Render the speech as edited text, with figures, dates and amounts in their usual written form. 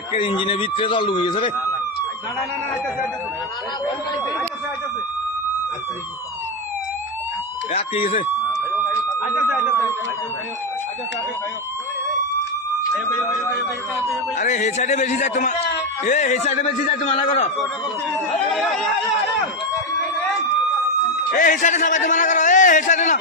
একের ইঞ্জিনের ভিতরে জল ঢুকিয়েছে রে। আটকে গেছে। আরে হে সাইডে বেশি যায় তোমার, হে সাইডে বেশি যায় তোমার না করো, হে সাইডে সবাই তোমার না করো, হে সাইডে না।